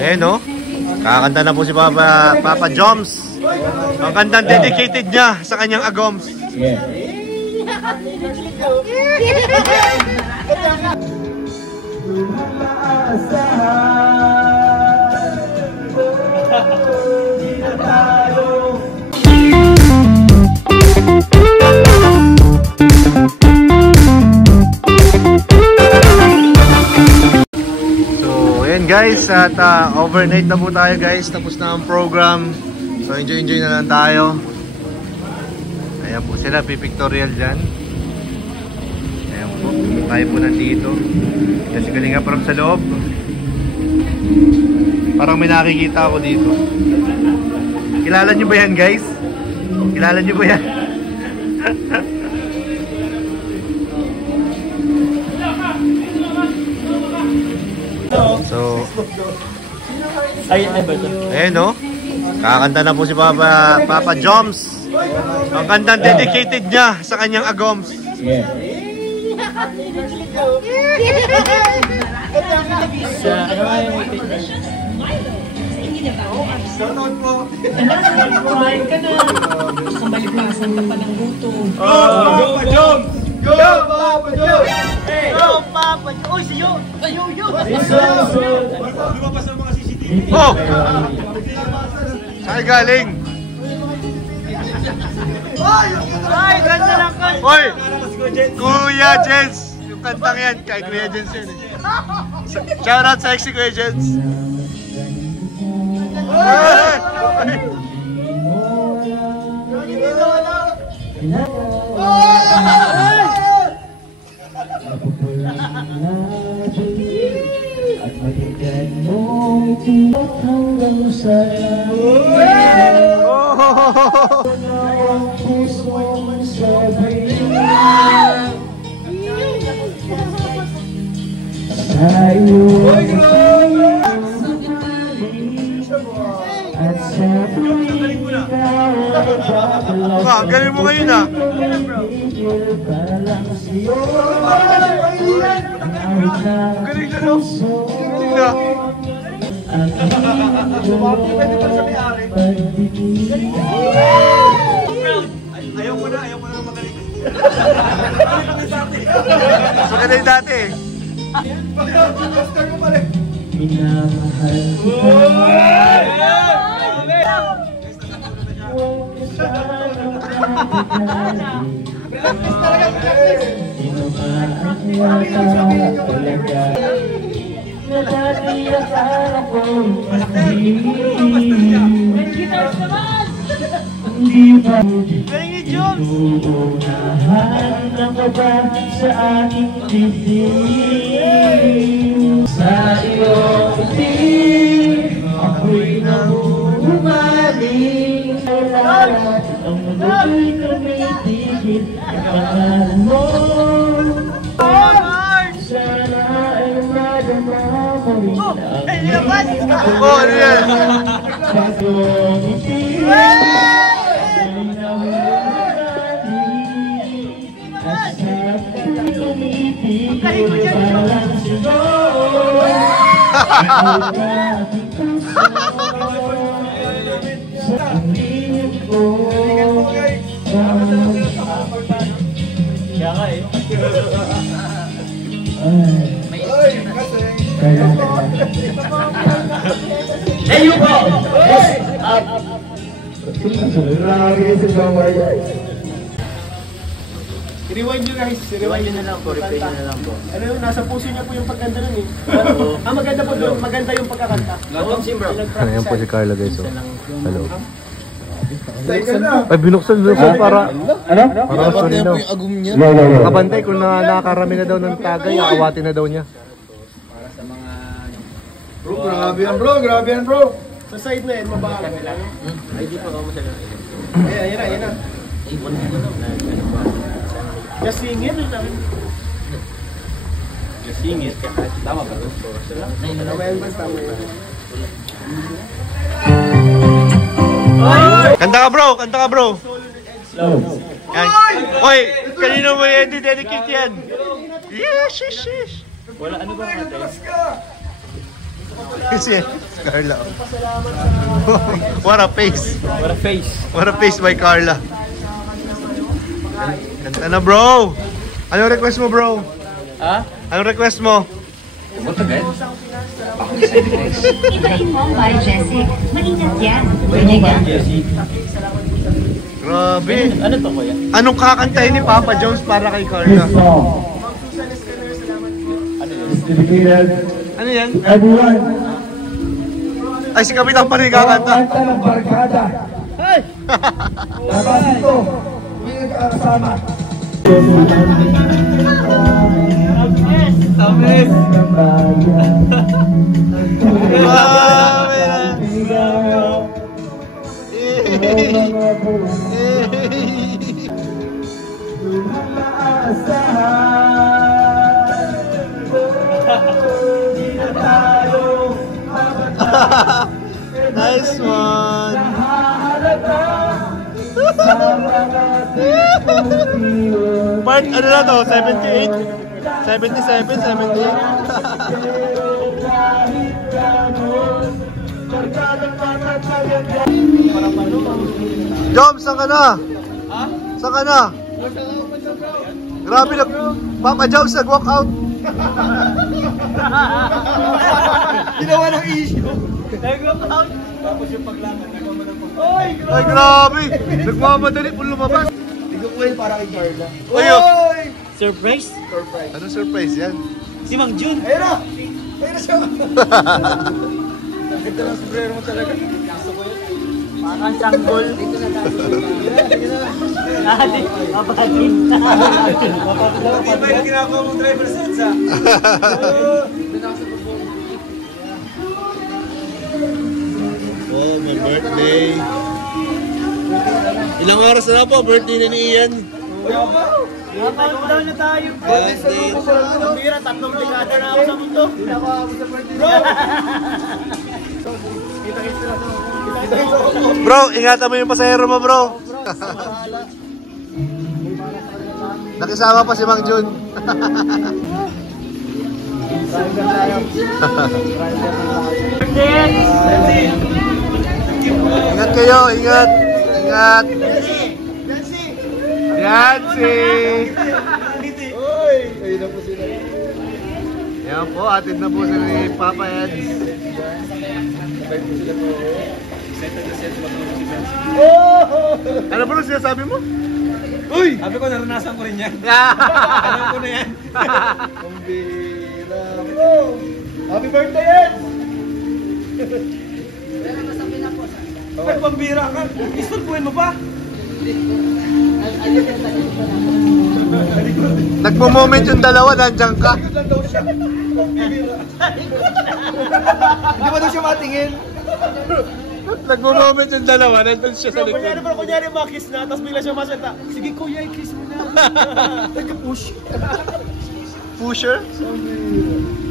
Ayan no? Kakanta na po si Papa Joms. Ang kantang dedicated niya sa kanyang agoms. Yeah. Guys, at overnight na po tayo guys. Tapos na ang program. So enjoy na lang tayo. Ayan po sila, pipictorial dyan. Ayan po, tayo po nandito. Kasi Kalinga Prab sa loob. Parang may nakikita ako dito. Kilala nyo ba yan guys? Kilala nyo ba yan? So, ayan no? Kakanta na po si Papa Joms. Ang kantang dedicated niya sa kanyang agoms. Yeah. Shoutout po. Kumain ka na. Kamalipasan ka pa ng gutom. Go Papa Joms! Go Papa Joms! Go Papa Joms! Uy, siyo! Yo! Lumabas ang mga CCTV. Oh! Saan galing? Ay, ganda lang ka! Hoy! Kuya Jens! Yung kantang yan, kay Kuya Jens yan eh. Shoutout sa si Kuya Jens. At matigan mo tiyot hanggang sa ang pusong sabay sa iyo at sa tuwing ikaw Ang galing mo ngayon ah. para lang sa'yo Galing na no? Galing na. Ayaw mo na magaling. Magaling dati. Master ko pala. Minamahal kita. Hindi ba uunahan ng baba sa aking dibdib? Sa iyong ibig ako'y nahuhumaling lahat ang mulo'y tumitigil ang pangalan mo. Sana ay madama mo rin ang hiling ko. Oh, ano yan? Sa iyong ibig ako'y nahuhumaling at sa ako'y tumitigil parang sa'yo. Ikaw ka aking puso sa pangingin ko. Kaya nga eh. Ayo po! I-rewind nyo guys. Rewind nyo na lang po, replay nyo na lang po. Ano yun, nasa puso niya po yung pagkanta nun eh. Maganda po doon, maganda yung pagkakanta. Ayan po si Carla guys. Hello. Second na. Ay, binuksan ko para... Ano? Para sorry daw. Nakabantay kung nakakarami na daw ng tagay, awatin na daw niya. Bro, grabe yan bro. Sa side na yan, mabagal. Ay, di pa ako masaya. Ayan na. Just sing it. Just sing it. Tama ba ito? Tama yan ba? Tama yan. Kanta ka bro! Kanta ka bro! Slow. Oy! Kanino mo yan? Dedicate yan! Yes! Wala ano ba natin? Kasi, Carla. What a face. What a face. What a face by Carla. Kanta na, bro. Anong request mo, bro? Ha? Anong request mo? Ibahin mo by Jessic. Maingat yan. Pwede ka? Grabe. Ano to, kuya? Anong kakantahin ni Papa Jones para kay Carla? This song is dedicated Ano yan? everyone. Ay, si Kapitan pa rin kakanta. Kanta ng barkada. Ay! Dapat ito, hindi nagkakasama. Amen! Grabe na. Nice one. Part ano na to? 78? 77? 78? Jom, saan ka na? Ha? Saan ka na? Grabe na. Papa Joms, nag-walk out. Ginawa ng issue. Nag-out. Tapos yung paglaban, nagawa mo ng Ay, grabe. Nagmamadali po lumabas. Tignan ko yun para kay Carla. Ayo. Surprise? Anong surprise yan? Si Mang Jun. Ayun na! Ayun na siya! Ganda ng sombrero mo talaga. Gusto ko yun. Parang sanggol. Dito na tayo. Sige na. Ate, mapatin. Mapatin ba yung ginagawa mong driver sense, ha? Oh, my birthday. Ilang oras na po, birthday na ni Ian. Countdown na tayo. Birthday. Mira, 3 dekada na ako sa mundo. Hindi ako sa birthday. Bro! Bro, ingatan mo yung pasahero mo, bro. Nakisama pa si Mang Jun. Ingat kayo, ingat. Ingat. Yancy! Ayun na po sila. Yan po, atid na po sila ni Papa Eds. Ano ba nung sinasabi mo? Uy! Sabi ko, naranasan ko rin yan. Alam ko na yan. Pambira mo! Happy birthday, Ed! Ay, pambira ka! Istorbuhin mo pa? Nagmo-moment yung dalawa, nandiyan ka. Likod lang daw siya. Pambira. Hindi ba daw siya matingin? Nagmo-moment yung dalawa, nandun siya sa Kunyari likod. ba, kunyari makis na, tapos bigla siya masenta. Sige kuya, i-kiss mo na. Nagka-push. Pusher? Pambira.